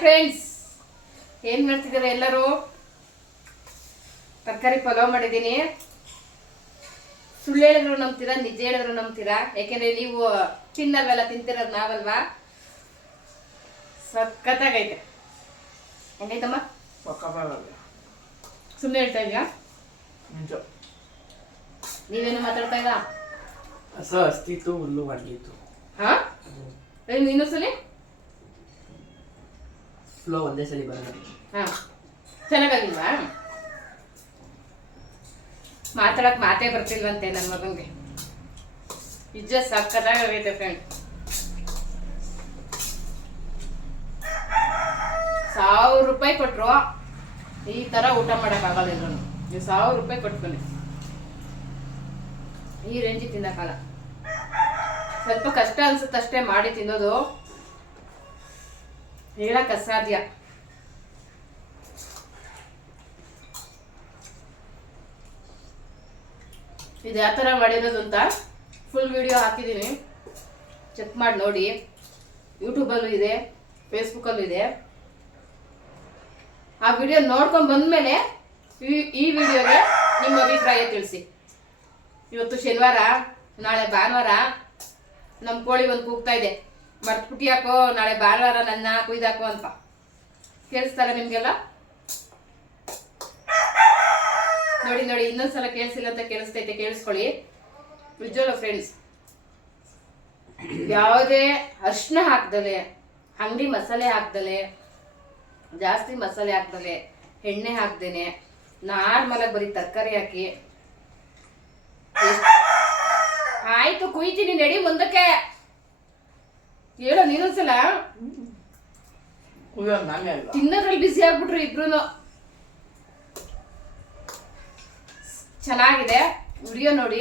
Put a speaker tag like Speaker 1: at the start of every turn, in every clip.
Speaker 1: Friends ಏನ್ ಮಾಡ್ತಿದ್ದಾರೆ ಎಲ್ಲರೂ? ತರಕಾರಿ ಪಲಾವ್ ಮಾಡಿದ್ದೀನಿ. ಸುಳ್ಳು ಹೇಳಿದ್ರು ನಂಬ್ತೀರಾ ನಿಜ ಹೇಳಿದ್ರು ನಂಬ್ತೀರಾ? ಯಾಕೆಂದ್ರೆ ನೀವು ತಿನ್ನಲ್ವಲ್ಲ ತಿಂತಿರೋದು ನಾವಲ್ವಾ? ಸಖತ್ತಾಗೈತೆ. ಹೆಂಗೈತಮ್ಮ? ಸುಮ್ಮನೆ ಹೇಳ್ತಾ ಇದ್ಯಾ ನೀವೇನು ಮಾತಾಡ್ತಾ ಇಲ್ಲ
Speaker 2: ಹಸ ಅಸ್ತಿತ್ತು ಹುಲ್ಲು ಮಾಡಲಿತ್ತು
Speaker 1: ಹಾ ಇನ್ನೊಂದ್ಸಲಿ
Speaker 2: ಫ್ಲೋ ಒಂದೇ ಸಲ ಬರಲ್ಲ.
Speaker 1: ಹಾ. ಚೆನ್ನಾಗಾಗಿಲ್ವಾ? ಮಾತಾಡಕ್ ಮಾತೇ ಬರ್ತಿಲ್ವಂತೆ ನನ್ನ ಮಗಂಗೆ. ನಿಜ ಸಕ್ಕತ್ತಾಗೈತೆ ಫ್ರೆಂಡ್ ಸಾವಿರ ರೂಪಾಯಿ ಕೊಟ್ರು, ಈ ತರ ಊಟ ಮಾಡಕ್ ಆಗಲ್ಲ ಇದ್ರು ನೀವು ಸಾವಿರ ರೂಪಾಯಿ ಕೊಟ್ಕೊಂಡು ಈ ರೇಂಜಿಗೆ ತಿನ್ನಕಾಲ ಸ್ವಲ್ಪ ಕಷ್ಟ ಅನ್ಸುತ್ತೆ ಅಷ್ಟೇ ಮಾಡಿ ತಿನ್ನೋದು. ಹೇಳಕ್ ಅಸಾಧ್ಯ. ಇದು ಯಾವ ಥರ ಮಾಡಿರೋದು ಅಂತ ಫುಲ್ ವಿಡಿಯೋ ಹಾಕಿದ್ದೀನಿ. ಚೆಕ್ ಮಾಡಿ ನೋಡಿ. ಯೂಟ್ಯೂಬಲ್ಲೂ ಇದೆ ಫೇಸ್ಬುಕ್ಕಲ್ಲೂ ಇದೆ. ಆ ವಿಡಿಯೋ ನೋಡ್ಕೊಂಡು ಬಂದಮೇಲೆ ಈ ವಿಡಿಯೋಗೆ ನಿಮ್ಮ ಅಭಿಪ್ರಾಯ ತಿಳಿಸಿ. ಇವತ್ತು ಶನಿವಾರ, ನಾಳೆ ಭಾನುವಾರ ನಮ್ಮ ಕೋಳಿ ಒಂದು ಕೂಗ್ತಾ ಇದೆ. ಮರ್ತ್ಬಿಟ್ಟು ಯಾಕೋ ನಾಳೆ ಭಾನುವಾರ ನನ್ನ ಕುಯ್ದಾಕೋ ಅಂತ. ಕೇಳಿಸ್ತಾರ ನಿಮಗೆಲ್ಲ? ನೋಡಿ ನೋಡಿ ಇನ್ನೊಂದ್ಸಲ ಕೇಳಿಸಿಲ್ಲ ಅಂತ ಕೇಳಿಸ್ತೈತೆ, ಕೇಳಿಸ್ಕೊಳ್ಳಿ. ನಿಜವಲ್ಲ ಫ್ರೆಂಡ್ಸ್ ಯಾವುದೇ ಅರ್ಶಿನ ಹಾಕ್ದಲೆ, ಅಂಗಡಿ ಮಸಾಲೆ ಹಾಕ್ದಲೆ, ಜಾಸ್ತಿ ಮಸಾಲೆ ಹಾಕ್ದಲೆ, ಎಣ್ಣೆ ಹಾಕ್ದೇನೆ ನಾರ್ಮಲಾಗಿ ಬರೀ ತರಕಾರಿ ಹಾಕಿ ಆಯ್ತು, ಕುಯ್ತೀನಿ, ನಡಿ ಮುಂದಕ್ಕೆ. ಹೇಳೋ ನೀನೊಂದ್ಸಲ
Speaker 2: ನಾನೇ
Speaker 1: ತಿನ್ನೋದ್ರಲ್ಲಿ ಬಿಸಿ ಆಗ್ಬಿಟ್ರು ಇಬ್ರು ಚೆನ್ನಾಗಿದೆ. ವಿಡಿಯೋ ನೋಡಿ.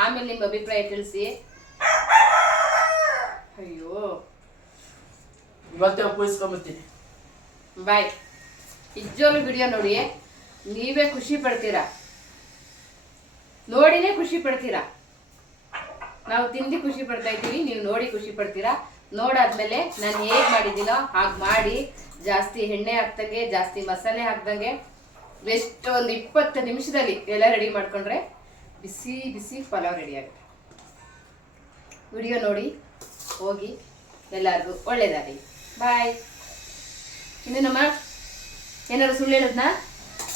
Speaker 1: ಆಮೇಲೆ ನಿಮ್ಮ ಅಭಿಪ್ರಾಯ ತಿಳಿಸಿ. ಅಯ್ಯೋ.
Speaker 2: ಇವತ್ತೇ ಉಪಯೋಗಿಸ್ಕೊಂಬತ್ತೀನಿ
Speaker 1: ಬಾಯ್. ನಿಜವಾಗ್ಲೂ ವಿಡಿಯೋ ನೋಡಿ. ನೀವೇ ಖುಷಿ ಪಡ್ತೀರಾ? ನೋಡಿನೇ ಖುಷಿ ಪಡ್ತೀರಾ? ನಾವು ತಿಂದು ಖುಷಿ ಪಡ್ತಾ ಇದ್ದೀವಿ ನೀವು ನೋಡಿ ಖುಷಿ ಪಡ್ತೀರಾ? ನೋಡಾದ್ಮೇಲೆ ನಾನು ಹೇಗೆ ಮಾಡಿದ್ದೀನೋ ಹಾಗೆ ಮಾಡಿ ಜಾಸ್ತಿ ಎಣ್ಣೆ ಹಾಕ್ದಂಗೆ ಜಾಸ್ತಿ ಮಸಾಲೆ ಹಾಕ್ದಂಗೆ ಎಷ್ಟು ಒಂದು ಇಪ್ಪತ್ತು ನಿಮಿಷದಲ್ಲಿ ಎಲ್ಲ ರೆಡಿ ಮಾಡ್ಕೊಂಡ್ರೆ ಬಿಸಿ ಬಿಸಿ ಪಲಾವ್ ರೆಡಿ ಆಗುತ್ತೆ. ವಿಡಿಯೋ ನೋಡಿ ಹೋಗಿ ಎಲ್ಲರಿಗೂ ಒಳ್ಳೇದಾಗಲಿ. ಬಾಯ್ ಇನ್ನೇನಮ್ಮ ಏನಾದ್ರು ಸುಳ್ಳು ಹೇಳದ್ನಾ?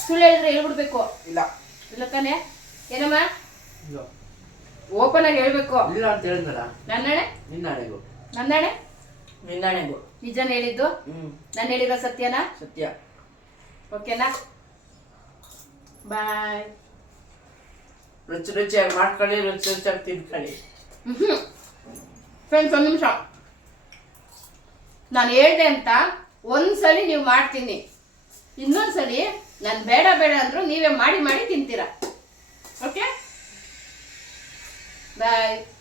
Speaker 1: ಸುಳ್ಳು ಹೇಳಿದ್ರೆ ಹೇಳ್ಬಿಡ್ಬೇಕು.
Speaker 2: ಇಲ್ಲ.
Speaker 1: ಇಲ್ಲ ತಾನೆ? ಏನಮ್ಮ? ಓಪನ್ ಆಗಿ ಹೇಳ್ಬೇಕು.
Speaker 2: ಇಲ್ಲ ಅಂತ ಹೇಳಿದ್ನಲ್ಲ.
Speaker 1: ನನ್ನಣೆ
Speaker 2: ನಿನ್ನಾಣೆಗೂ
Speaker 1: ನನ್ನಣೆ
Speaker 2: ನಿನ್ನಾಣೆಗೂ
Speaker 1: ನಿಜನ ಹೇಳಿದ್ದು?
Speaker 2: ಹ್ಮ್.
Speaker 1: ನಾನು ಹೇಳಿರೋ ಸತ್ಯನಾ?
Speaker 2: ಸತ್ಯ.
Speaker 1: ಓಕೆನಾ? ಬಾಯ್.
Speaker 2: ರುಚಿ ರುಚಿಯಾಗಿ ಮಾಡ್ಕೊಳ್ಳಿ ರುಚಿ ರುಚಿಯಾಗಿ ತಿನ್ಕೊಳ್ಳಿ.
Speaker 1: ಫ್ರೆಂಡ್ಸ್ ಒಂದು ನಿಮಿಷ. ನಾನು ಹೇಳ್ದೆ ಅಂತ ಒಂದ್ಸಲಿ ನೀವು ಮಾಡ್ತೀನಿ. ಇನ್ನೊಂದ್ಸಲಿ ನಾನು ಬೇಡ ಬೇಡ ಅಂದ್ರು ನೀವೇ ಮಾಡಿ ಮಾಡಿ ತಿಂತೀರಾ. ಓಕೆ? ಬಾಯ್.